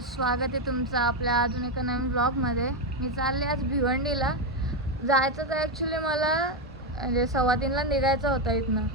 स्वागत आहे तुमचं आपल्या अजून एका नवीन ब्लॉगमध्ये मी चालले आज भिवंडीला. जायचं तर ॲक्च्युली मला म्हणजे सव्वा तीनला निघायचं होतं इथनं.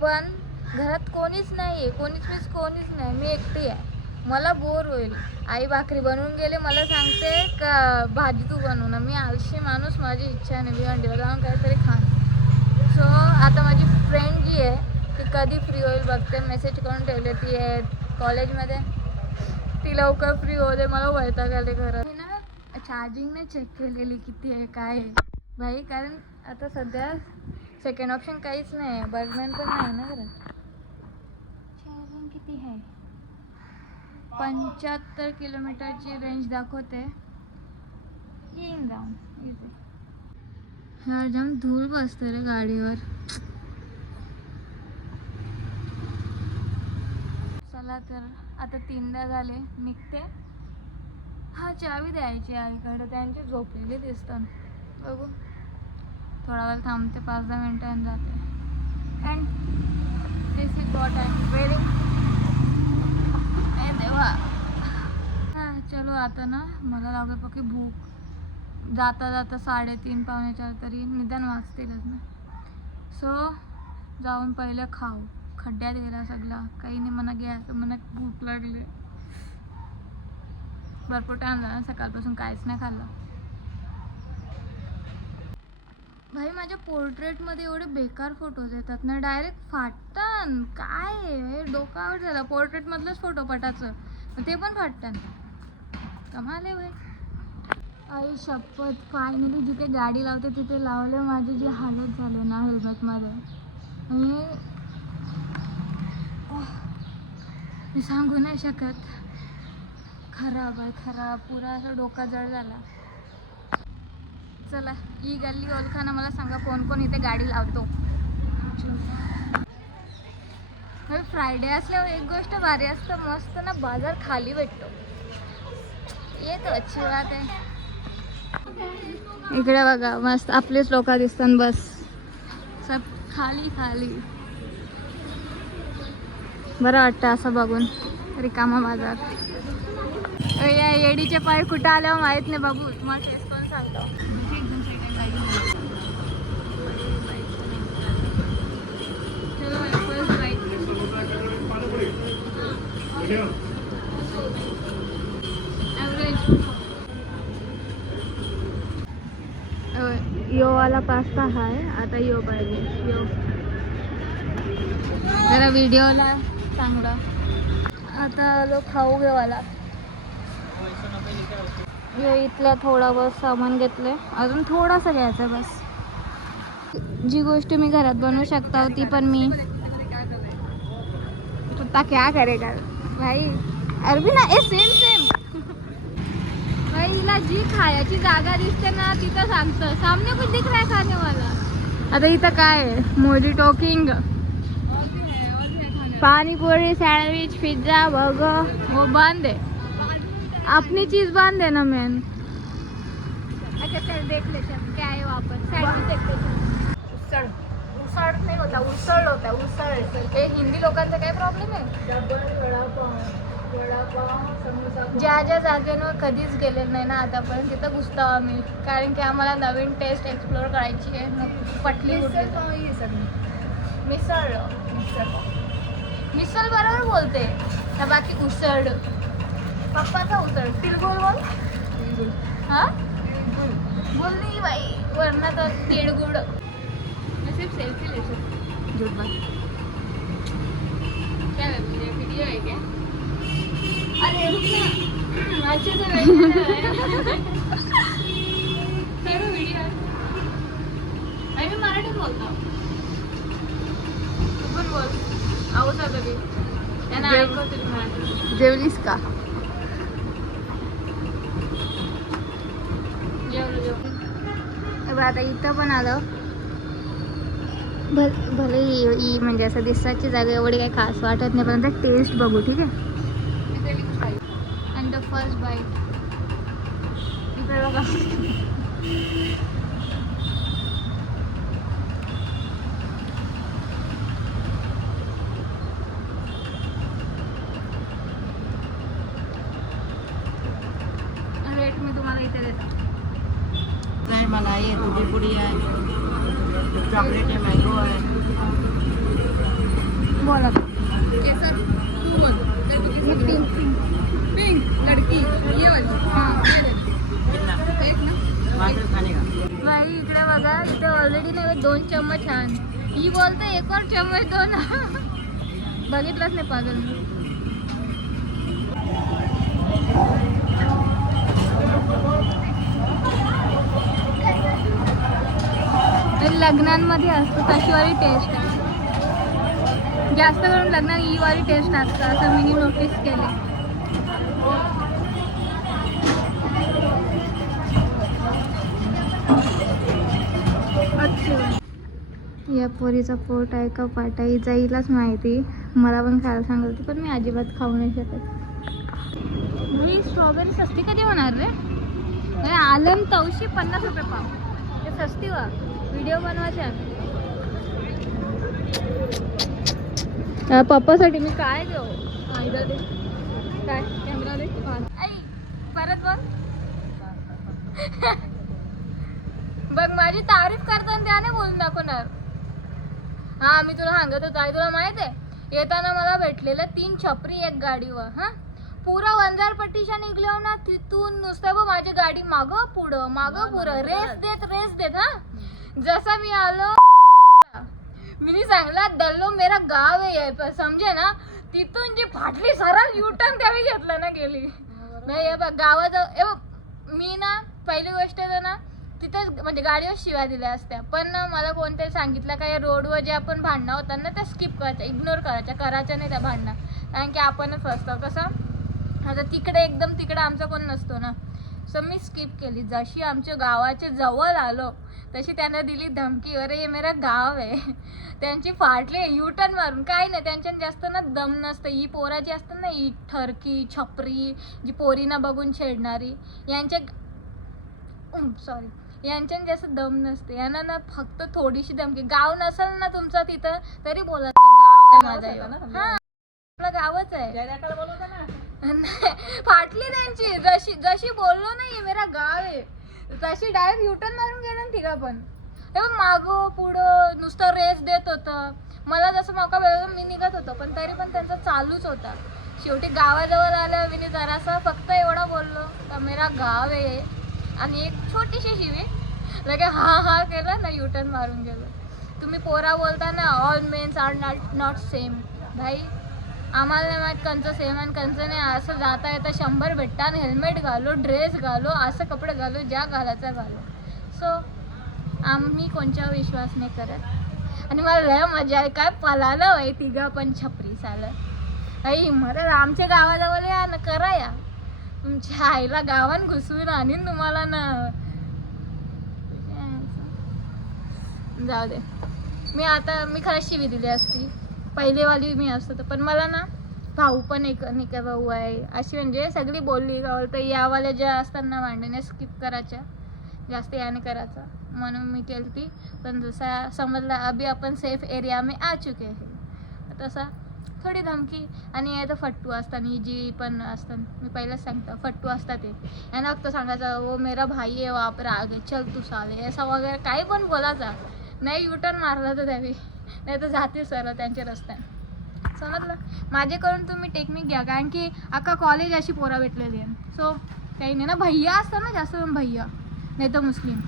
पण घरात कोणीच नाही आहे कोणीच मीच कोणीच नाही. मी एकटी आहे. मला बोर होईल. आई भाकरी बनवून गेले मला सांगते का भाजी तू बनवू ना. मी आळशी माणूस माझी इच्छा नाही भिवंडीला जाऊन काहीतरी खाण. सो आता माझी फ्रेंड जी आहे ती कधी फ्री होईल बघते. मेसेज करून ठेवले ती आहे कॉलेजमध्ये ती लवकर फ्री होते? मला वैताग आले घरात. मी ना चार्जिंग नाही चेक केलेली किती आहे काय आहे. भाई कारण आता सध्या सेकंड ऑप्शन काहीच नाही आहे. बर्गमॅन पण नाही ना घरात. चार्जिंग किती आहे? पंच्याहत्तर किलोमीटरची रेंज दाखवते. येईन जाऊन इथे यार जाम धूळ बसते रे गाडीवर चला तर आता तीनदा झाले निघते. हा चावी द्यायची आईकडे त्यांची झोपलेली दिसतात. बघू. थोडा वेळ थांबते पाच दहा मिनिटांनी जाते. And this is what I am a देवा. हां चलो आता ना मला लागेल पक्की भूक. जाता जाता साडेतीन पावणे चार तरी निदान वाचतीलच ना. सो जाऊन पहिले खाऊ. खड्ड्यात गेला सगळा. काही नाही म्हणा ग्या तर मला भूक लागली. भरपूर टाइम झाला सकाळपासून काहीच नाही खाल्लं. भाई माझ्या पोर्ट्रेटमध्ये एवढे बेकार फोटोज येतात ना डायरेक्ट फाटतात. काय आहे डोकावर झाला. पोर्ट्रेटमधलंच फोटो पटाचं. ते पण फाटतात कमाल आहे भाई. आई शपथ. फायनली जिथे गाडी लावते तिथे लावले माझी जी हालत झाली ना हेल्मेटमध्ये आणि मी सांगू नाही शकत. खराब आहे खराब. पुरा असा डोका जड झाला. चला ही गल्ली ओळखाना मला सांगा कोण कोण इथे गाडी लावतो. फ्रायडे असल्यावर एक गोष्ट भारी असतं मस्त ना बाजार खाली भेटतो. येतो अच्छी बात आहे. इकडे बघा मस्त आपलेच लोक दिसतात बस. सब खाली खाली. बरं वाटतं असं बघून रिकामा बाजार. या येडीचे पाय कुठं आल्यावर माहीत नाही बाबू तुम्हाला टेस्ट सांगतो. चलो यो वाला पास्ता हाय आता यो पाहिजे. यो. जरा व्हिडिओला चांगला. आता आलो खाऊ घेवाला यो इथला थोडा बस सामान घेतलंय. अजून थोडासा घ्यायचा बस. जी गोष्ट मी घरात बनवू शकता ती पण मी. पप्पा क्या करेगा भाई. अरबी ना ए सेम सेम भाई हिला जी खायची जागा दिसते ना तिथं सांगतं. सामने कुछ दिख रहा है खाने वाला? आता इथं काय आहे? Talking. Panipuri sandwich pizza burger वो बंद है। अपनी चीज बंद है ना मैन अच्छा चल देख ले चल क्या है वहाँ पर? सैंडविच देख ले चल। उसळ. उसळ नाही होता उसळ होता उसळ. हे हिंदी लोकांचा काय प्रॉब्लेम आहे? ज्या ज्या जागेवर कधीच गेलेलो नाही ना आतापर्यंत तिथं घुसतो आम्ही. कारण की आम्हाला नवीन टेस्ट एक्सप्लोर करायची आहे. मग पटली कुठे मिसळ. मिसळ बरोबर बोलते ना बाकी उसळ पप्पाचा उसळ तिळगुळ बोल हा बोल नाही बाई वरना तर तिळगुळ मैं सिर्फ़ सेल्फी ले सकती क्या वीडियो है क्या अरे रुक ना अच्छे से वीडियो मैं भी मराठी बोलता जेवलीस का? आता इथं पण आलं. भल भले ही- ही म्हणजे असं दिसाची जागा एवढी काही खास वाटत नाही पण टेस्ट बघू ठीक आहे? अँड द फर्स्ट बाईट इकडे बघा. मलाई आहे तुझी पुडी आहे चॉकलेट आहे मँगो आहे बोला। केसर तू पिंक लड़की ये वाली। हाँ। एक ना। वाटर खाने का। बाई इकडे बघा इथे ऑलरेडी नाही दोन चम्मच छान ही बोलते एक और चम्मच दोन बघितलंच नाही पागल. लग्नांमध्ये असतं तशीवाली टेस्ट आहे. जास्त करून लग्नात ही वाली टेस्ट असतं असं मी नोटीस केले अच्छा. या पोरीचा पोट आहे का पाट आहे जाईलाच माहिती. मला पण खायला सांगत होती पण मी अजिबात खाऊ नाही शकत. मी स्ट्रॉबेरी सस्ती कधी होणार रे? अरे आलम तवशी पन्नास रुपये पाव. ते वा. व्हिडिओ बनवायच्या पप्पासाठी मी काय देऊ? आयदा दे. काय? कॅमेरा दे. परत बघ बघ माझी तारीफ करताना त्याने बोलून दाखवणार. हा मी तुला सांगत होतो आई तुला माहीत आहे? येताना मला भेटलेलं तीन छपरी एक गाडीवर हा? पुरा वंजार पट्टीच्या निघल्यावर ना तिथून नुसतं बघ माझी गाडी माग पुढं माग पुढं. रेस देत रेस देत हा. जसा मी आलो मी सांगला दल्लो मेरा गाव आहे समजे ना तिथून जी फाटली सरळ युटर्न त्यावेळी घेतला ना गेली. नाही हे बघ गावाजवळ मी ना पहिली गोष्ट तर ना तिथेच म्हणजे गाडीवर शिव्या दिल्या असत्या. पण ना मला कोणतरी सांगितलं का या रोडवर जे आपण भांडणं होतात ना त्या स्किप करायच्या इग्नोर करायच्या करायच्या नाही त्या भांडणं. कारण की आपणच फसतो कसं आता तिकडे एकदम तिकडे आमचा कोण नसतो ना. सो मी स्किप केली. जशी आमच्या गावाच्या जवळ आलो तशी त्यांना दिली धमकी. अरे हे मेरा गाव आहे. त्यांची फाटले युटर्न मारून. काय नाही. त्यांच्यात जास्त ना दम नसतं. ही पोरा जी असतात ना ही ठरकी छपरी जी पोरीना बघून छेडणारी यांच्या सॉरी यांच्यात जास्त दम नसते. यांना ना फक्त थोडीशी धमकी. गाव नसेल ना तुमचं तिथं तरी आहे माझा. हा. गावच आहे. नाही, फाटली त्यांची जशी जशी बोललो नाही मेरा गाव आहे. तशी डायरेक्ट युटर्न मारून गेलं ना तिघा पण. हे बघ मागं पुढं नुसतं रेस देत होतं. मला जसं मौका मिळतो मी निघत होतो. पण तरी पण त्यांचा चालूच होता. शेवटी गावाजवळ आलं मी जरासा फक्त एवढा बोललो का मेरा गाव आहे आणि एक छोटीशी शिवी. लगे हा हा केलं ना युटर्न मारून गेलो. तुम्ही पोरा बोलता ना all mens are not not same भाई आम्हाला नाही माहीत कंचं सेम आणि कंचं नाही. असं जाता येता शंभर भेटतात आणि हेल्मेट घालो ड्रेस घालो असं कपडे घालो ज्या घालायचं घालो. सो आम्ही कोणच्यावर विश्वास नाही करत. आणि मला लय मजा आहे. काय पलालं आहे तिघं पण छपरी आलं. आई मला आमच्या गावाजवळ या ना करा या. तुमच्या आईला गावात घुसवून आणीन तुम्हाला ना. जाऊ दे. मी आता मी खरंच शिवी दिली असती. पहिलेवाली मी असतो तर पण मला ना भाऊ पण एक निका भाऊ आहे. अशी म्हणजे सगळी बोलली का तर यावाल्या ज्या असतात ना भांडणे स्किप करायच्या जास्त याने करायचं. म्हणून मी केली ती पण जसा समजला अभी आपण सेफ एरिया में आ चुके आहे तसा थोडी धमकी. आणि हे तर फट्टू असतात आणि जी पण असतात मी पहिलेच सांगतो फट्टू असतात ते. यांना फक्त सांगायचं वो मेरा भाई आहे वापर आगे चल तू साले. असं वगैरे काही पण बोलायचा. नाही युटर्न मारला तर त्यावेळी नाही तर जाते सर त्यांच्या रस्त्याने. समजलं? माझ्याकडून तुम्ही टेक्निक घ्या कारण की अख्खा कॉलेज अशी पोरा भेटलेली आहे सो काही नाही ना भैया असतात ना जास्त करून भैया नाही तर मुस्लिम.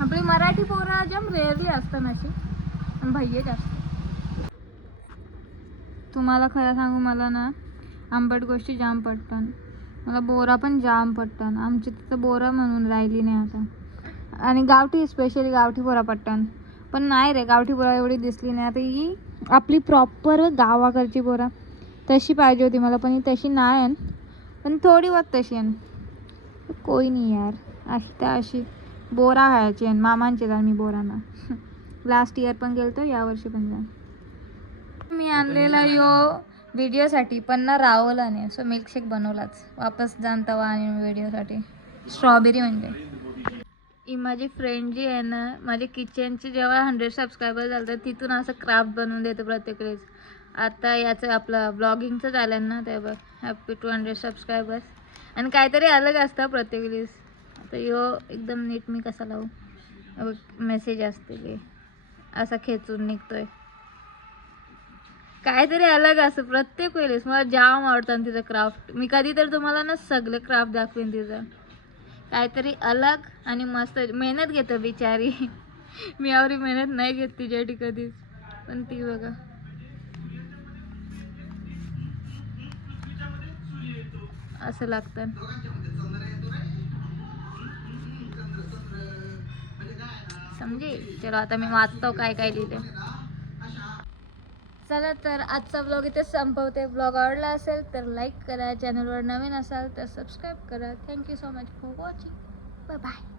आपली मराठी पोरं जम रेअरली असतात अशी आणि भैया जास्त. तुम्हाला खरं सांगू मला ना आंबट गोष्टी जाम पडतात मला बोरा पण जाम पडतात आमची तिथं बोरा म्हणून राहिली नाही आता. आणि गावठी स्पेशली गावठी बोरा पट्टन पण नाही रे गावठी बोरा एवढी दिसली नाही. आता ही आपली प्रॉपर गावाकडची बोरा तशी पाहिजे होती मला पण ही तशी नाही आहे. पण थोडी बहुत तशी आहे. कोई नाही यार. अशी त्या अशी बोरा खायची आहे. मामांची मी बोराना. लास्ट इयर पण गेलतो यावर्षी पण जा मी आणलेला यो व्हिडिओसाठी पण ना रावला नाही. सो मिल्कशेक बनवलाच. वापस जाण तवा आणि व्हिडिओसाठी स्ट्रॉबेरी म्हणजे. ही माझी फ्रेंड जी आहे ना माझे किचनचे जेव्हा हंड्रेड सबस्क्रायबर झालं तर तिथून असं क्राफ्ट बनवून देतो प्रत्येक वेळेस. आता याचं आपलं ब्लॉगिंगचं झालं ना ते बघ हॅपी टू हंड्रेड सबस्क्रायबर्स आणि काहीतरी अलग असतं प्रत्येक वेळेस. तर यो एकदम नीट मी कसा लावू? मेसेज असते ते. असा खेचून निघतोय. काहीतरी अलग असं प्रत्येक वेळेस. मला जाम आवडतं तिचं क्राफ्ट मी कधी तर तुम्हाला ना सगळे क्राफ्ट दाखवेन तिचं. काहीतरी अलग आणि मस्त मेहनत घेतो बिचारी. मी एवढी मेहनत नाही घेत तिच्यासाठी कधीच. पण ती बघा. असं लागतं. समजे? चलो आता मी वाचतो काय काय लिहिले चला तर आजचा ब्लॉग इथे संपवते. ब्लॉग आवडला असेल तर लाईक करा. चॅनलवर नवीन असाल तर सबस्क्राईब करा. Thank you so much for watching bye bye